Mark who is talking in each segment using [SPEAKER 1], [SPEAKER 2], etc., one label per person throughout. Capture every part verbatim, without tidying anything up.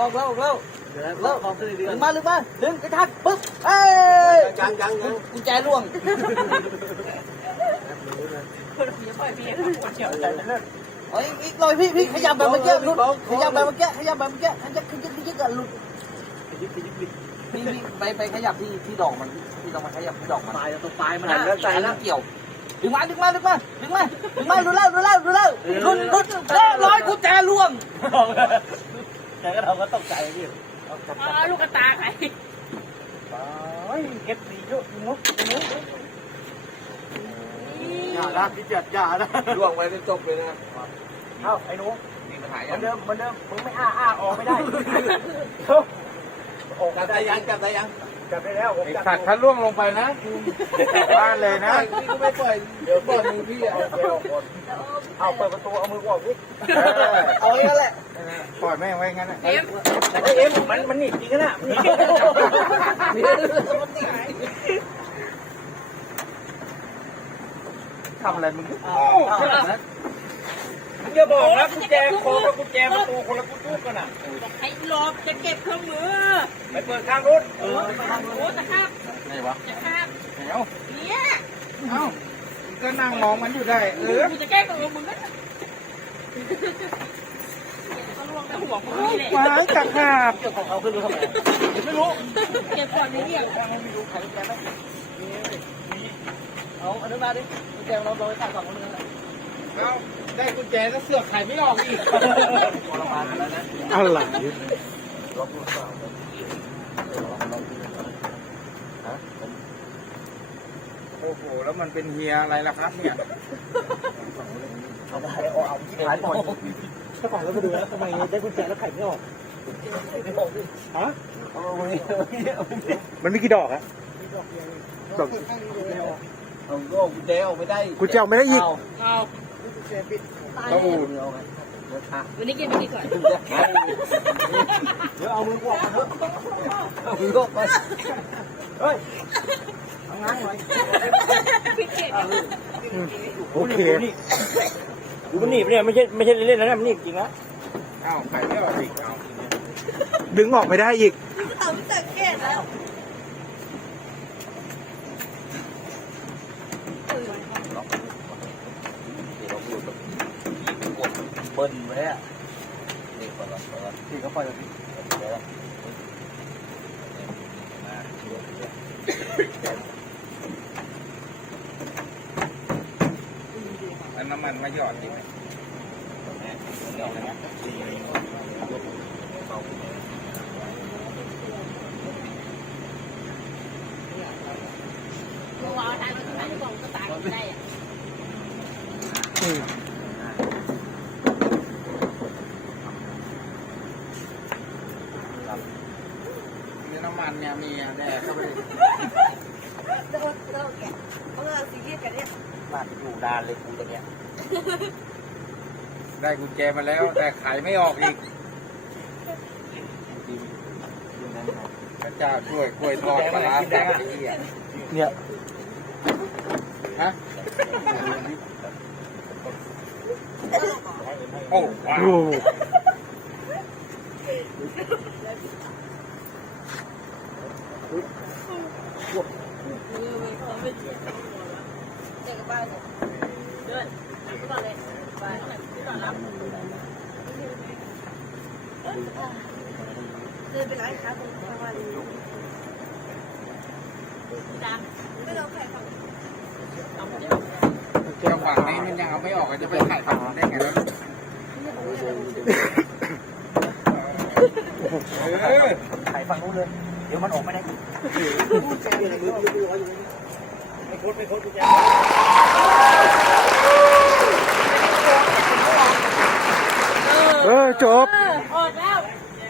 [SPEAKER 1] อกแล้วออกแล้วแล้วดึงมาดึงมาดึงกระทักปึ๊บเอ้ยยังยังยังกุญแจล่วงเฮ้ยอีกหน่อยพี่พี่ขยับแบบเมื่อกี้หลุดขยับแบบเมื่อกี้ขยับแบบเมื่อกี้ขยับขยับขยับกันหลุดพี่พี่ไปไปขยับที่ที่ดอกมันพี่ต้องมาขยับที่ดอกมันปลายตัวปลายมันแล้วใจแล้วเกี่ยวดึงมาดึงมาดึงมาดึงมาดึงมาดูแล้วดูแล้วดูแล้วหลุดหลุดแล้วร้อยกุญแจล่วงแต่ก็เราก็ตกใจพี่
[SPEAKER 2] อ๋อลูกกระตาใคร
[SPEAKER 1] ไปเก็บสีเยอะมุกมุกอย่าละพี่เจ็ดอย่าละล่วงไปจนจบเลยนะเอ้าไอ้หนูนี่มันหายยังเดิมมันเดิมมึงไม่อ้าอ้าออกไม่ได้ออกได้ยังจับได้ยังจับได้แล้วไอ้สัตว์ถ้าล่วงลงไปนะบ้านเลยนะพี่ก็ไม่ปล่อยเดี๋ยวปล่อยมือพี่เอาเอาเปิดประตูเอามือออกพี่เอาอย่างนั้นแหละปล่อยแม่ไว้งั้นนะเอ็มเอ็มมันมันหนีจริงนะทำอะไรมึงมึงจะบอกนะกุญแจโค้งกับกุญแจประตูคนละกุญแจกันอ่ะ
[SPEAKER 2] ไอ้หลบจะเก็บเครื่องมือ
[SPEAKER 1] ไปเปิดข้างรถ
[SPEAKER 2] โอ้จะข้าม
[SPEAKER 1] ไหนวะ
[SPEAKER 2] จะข้าม
[SPEAKER 1] เอ้า
[SPEAKER 2] เนี่ย
[SPEAKER 1] เอ้าก็นั่งมองมันอยู่ได้เออ
[SPEAKER 2] กูจะแก้กับมึงก็เขาลวงในหัวมึงนี่แหละ
[SPEAKER 1] ว้ายจักรขาบเจ้าของเขาขึ้นรู้ทำไมไม่รู้
[SPEAKER 2] เก็บก่อนไม่เรียก
[SPEAKER 1] ไม่รู้ใครแกไหมเอาอันนี้มาดิกุญแจเราเราไปตัดสองคนนึงเอาได้กุญแจก็เสือกไข่ไม่ออกอีกอะไรโอ้โหแล้วมันเป็นเฮียอะไรล่ะครับเนี่ยเอาได้เอาเอาที่ขายก่อนถ้าขายแล้วไปดูแล้วทำไมได้กุญแจแล้วไข่ไม่ออกฮะมันมีกี่ดอกฮะดอกเอาก็กุญแจออกไม่ได้กุญแจออกไม่ได้อีก
[SPEAKER 2] เอา
[SPEAKER 1] กุญแจปิดต้องอูนเอาไง
[SPEAKER 2] วันนี้กินวันนี้ก่อน
[SPEAKER 1] เดี๋ยวเอามือออกมาเถอะเอามือออกมาเฮ้ยทำงานหน่อยโอเคดูมันหนีบเนี่ยไม่ใช่ไม่ใช่เล่นๆนะมันหนีบจริงนะอ้าวไข่ไม่ออกอีกเอาดึงออกไม่ได้อีก
[SPEAKER 2] ต้องสังเกตแล้ว
[SPEAKER 1] เบิ้ลไว้อะนี่ก่อนละก่อนละพี่เขาปล่อยแล้วพี่เดี๋ยวมาอันน้ำมันไม่หยอดจริงไหมหยอดนะ
[SPEAKER 2] เมื่อวานทางเราที่ไหนบอกก็ตายได้อะ
[SPEAKER 1] น้ำมันเนี่ยมีแน่เข้าไป
[SPEAKER 2] โดนโดนแกเขาเลยซีเรียสกันเนี่ย
[SPEAKER 1] มาอยู่ดานเลยกูตัวเนี้ยได้กุญแจมาแล้วแต่ขายไม่ออกอีกพระเจ้าช่วยกล้วยทอดปลาร้าแซ่บเนี่ยฮะโอ้ว้าว
[SPEAKER 2] เด็กบ้านเลยเดินก่อนเลยไปก่อนรับเดินไปไหนครับประมาณนี้ดังไม่ต้องใครฟัง
[SPEAKER 1] เจ้าฝั่งนี้มันยังเอาไม่ออกจะไปถ่ายฝั่งได้ไงแล้วถ่ายฝั่งนู้นเลยเดี๋ยวมันออกไม่ได้ไม่โคตรไม่โคตรแกเออจบ
[SPEAKER 2] ออกแล้ว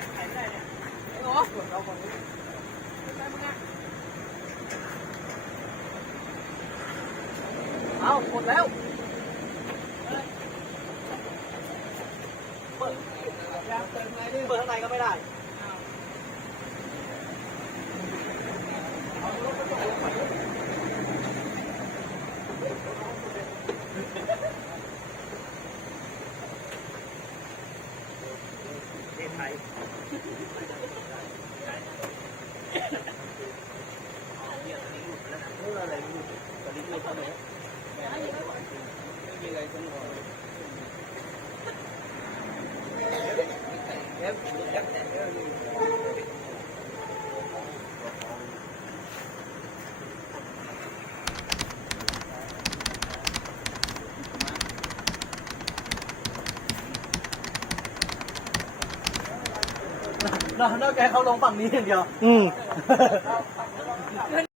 [SPEAKER 1] เอาหมดแล้วเปิดเปิดข้างในก็ไม่ได้ไทยนอกจากเขาลงฝั่งนี้อย่างเดียว
[SPEAKER 3] อืม